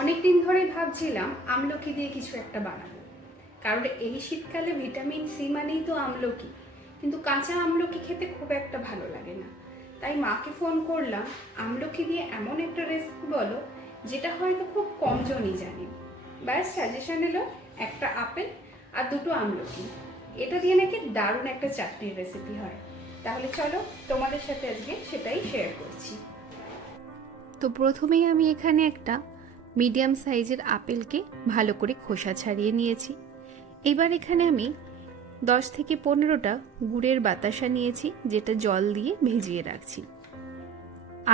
অনেক দিন ধরে ভাবছিলাম আমলকি দিয়ে কিছু একটা বানাবো, কারণ এই শীতকালে ভিটামিন সি মানেই তো আমলকি। কিন্তু কাঁচা আমলকি খেতে খুব একটা ভালো লাগে না, তাই মাকে ফোন করলাম, আমলকি দিয়ে এমন একটা রেসিপি বলো যেটা হয়তো খুব কম জনই জানি। ব্যাস সাজেশন এলো একটা আপেল আর দুটো আমলকি, এটা দিয়ে নাকি দারুণ একটা চাটনির রেসিপি হয়। তাহলে চলো তোমাদের সাথে আজকে সেটাই শেয়ার করছি। তো প্রথমেই আমি এখানে একটা মিডিয়াম সাইজের আপেলকে ভালো করে খোসা ছাড়িয়ে নিয়েছি। এবার এখানে আমি 10 থেকে 15টা গুড়ের বাতাসা নিয়েছি, যেটা জল দিয়ে ভিজিয়ে রাখছি।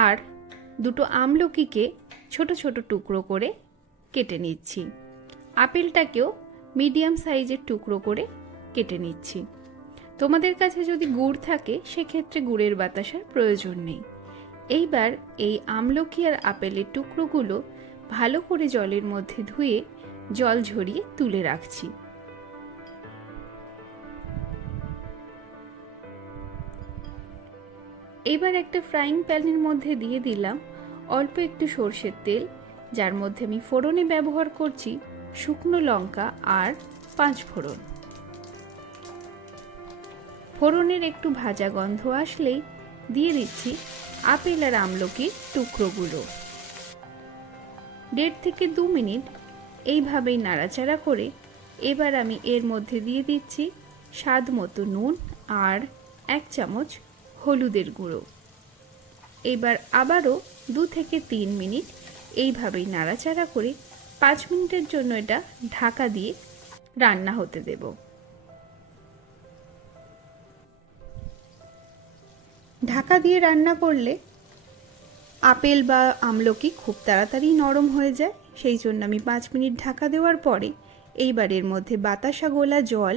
আর দুটো আমলকিকে ছোট ছোট টুকরো করে কেটে নিচ্ছি। আপেলটাকেও মিডিয়াম সাইজের টুকরো করে কেটে নিচ্ছি। তোমাদের কাছে যদি গুড় থাকে সেক্ষেত্রে গুড়ের বাতাসার প্রয়োজন নেই। এইবার এই আমলকি আর আপেলের টুকরোগুলো ভালো করে জলের মধ্যে ধুয়ে জল ঝরিয়ে তুলে রাখছি। এবার একটা ফ্রাইং প্যানের মধ্যে দিয়ে দিলাম অল্প একটু সর্ষের তেল, যার মধ্যে আমি ফোড়নে ব্যবহার করছি শুকনো লঙ্কা আর 5 ফোড়ন। ফোড়নের একটু ভাজা গন্ধ আসলেই দিয়ে দিচ্ছি আপেল আর আমলকির টুকরোগুলো। 1.5 থেকে 2 মিনিট এইভাবেই নাড়াচাড়া করে এবার আমি এর মধ্যে দিয়ে দিচ্ছি স্বাদ মতো নুন আর 1 চামচ হলুদের গুঁড়ো। এবার আবারও 2 থেকে 3 মিনিট এইভাবেই নাড়াচাড়া করে 5 মিনিটের জন্য এটা ঢাকা দিয়ে রান্না হতে দেব। ঢাকা দিয়ে রান্না করলে আপেল বা আমলকি খুব তাড়াতাড়ি নরম হয়ে যায়, সেই জন্য আমি 5 মিনিট ঢাকা দেওয়ার পরে এইবার এর মধ্যে বাতাসা গোলা জল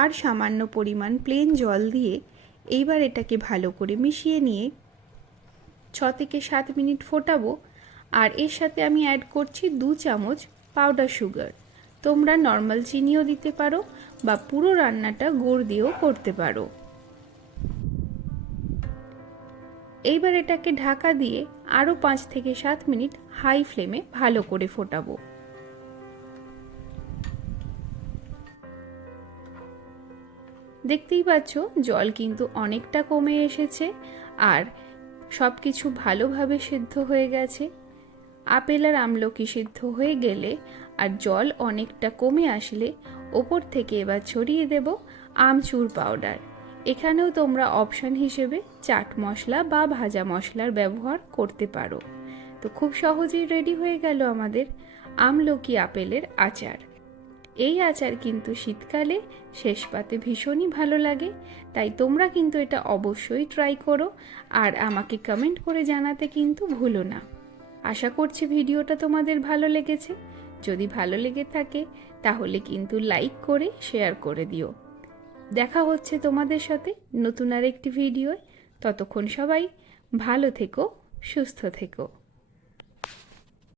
আর সামান্য পরিমাণ প্লেন জল দিয়ে এইবার এটাকে ভালো করে মিশিয়ে নিয়ে 6 থেকে 7 মিনিট ফোটাবো। আর এর সাথে আমি অ্যাড করছি 2 চামচ পাউডার সুগার। তোমরা নর্মাল চিনিও দিতে পারো বা পুরো রান্নাটা গুড় দিয়েও করতে পারো। এইবার এটাকে ঢাকা দিয়ে আরও 5 থেকে 7 মিনিট হাই ফ্লেমে ভালো করে ফোটাবো। দেখতেই পাচ্ছ জল কিন্তু অনেকটা কমে এসেছে আর সব কিছু ভালোভাবে সিদ্ধ হয়ে গেছে। আপেল আর আমলকি সিদ্ধ হয়ে গেলে আর জল অনেকটা কমে আসলে ওপর থেকে এবার ছড়িয়ে দেব আমচুর পাউডার। এখানেও তোমরা অপশন হিসেবে চাট মশলা বা ভাজা মশলার ব্যবহার করতে পারো। তো খুব সহজেই রেডি হয়ে গেল আমাদের আমলকি আপেলের আচার। এই আচার কিন্তু শীতকালে শেষ পাতে ভীষণই ভালো লাগে, তাই তোমরা কিন্তু এটা অবশ্যই ট্রাই করো আর আমাকে কমেন্ট করে জানাতে কিন্তু ভুলো না। আশা করছি ভিডিওটা তোমাদের ভালো লেগেছে। যদি ভালো লেগে থাকে তাহলে কিন্তু লাইক করে শেয়ার করে দিও। দেখা হচ্ছে তোমাদের সাথে নতুন আরেকটি ভিডিওয়। ততক্ষণ সবাই ভালো থেকো, সুস্থ থেকো।